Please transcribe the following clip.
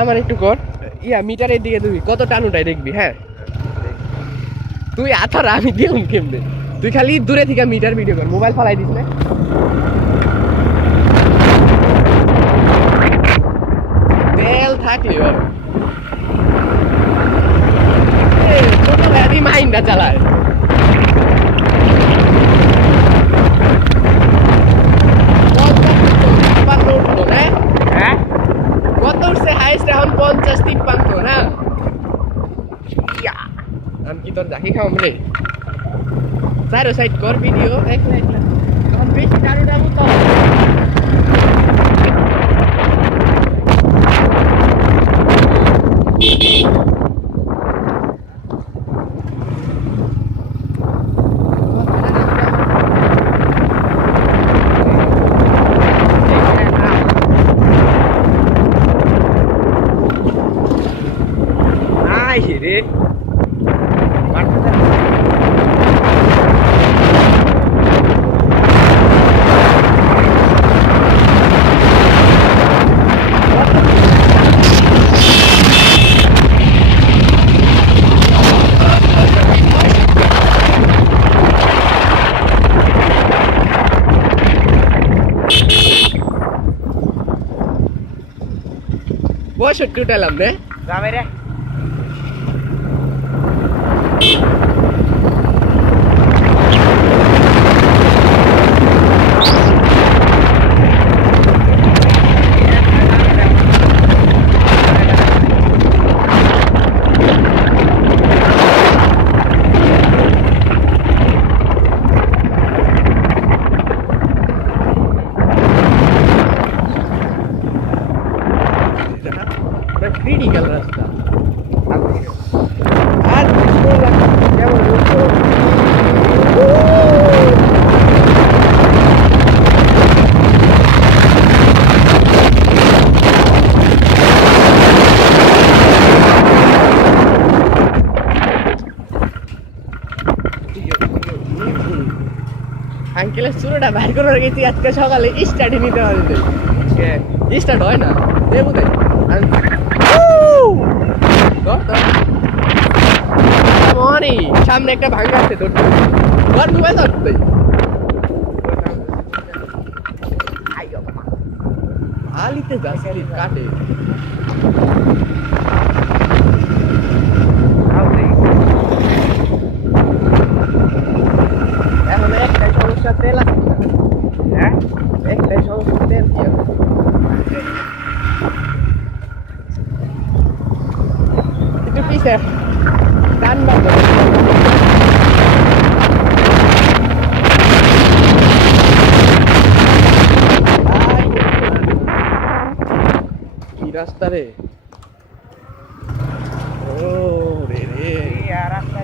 আমার একটু কর মিটারের দিকে তুই কত টান উঠাই দেখবি। হ্যাঁ তুই আথার আমি দিলাম কেমনে, তুই খালি দূরে থেকে মিটার ভিডিও কর, মোবাইল ফালাই দিস না। তেল থাকলে ছোট ভাই মাইন্ডটা চালায়। কত উঠছে হাইস্ট এখন 50-53 না। আমি কি তোর দেখি খাওয়াম রে, চারো সাইড কর ভিডিও একলা একলা, এখন বেশি টানো যাবো তো। রে বয়স একটু উঠালাম রে গ্রামে রে। ক্রিটিক্যাল রাস্তা আর কেমন আঙ্কেলের চুরোটা বাইর করার গেছি আজকে সকালে স্টার্টই নিতে পারবে, স্টার্ট হয় না দেবো তাই সামনে একটা ভাঙা আছে তোর মোবাইল ধরতে আলিতে যাস কাটে এখন একটাই সমস্যা তেল আসছে না। হ্যাঁ একটাই সমস্যা তেল কি একটু পিছে ডান বাদ কি রাস্তা রে, ও রে রে রাস্তা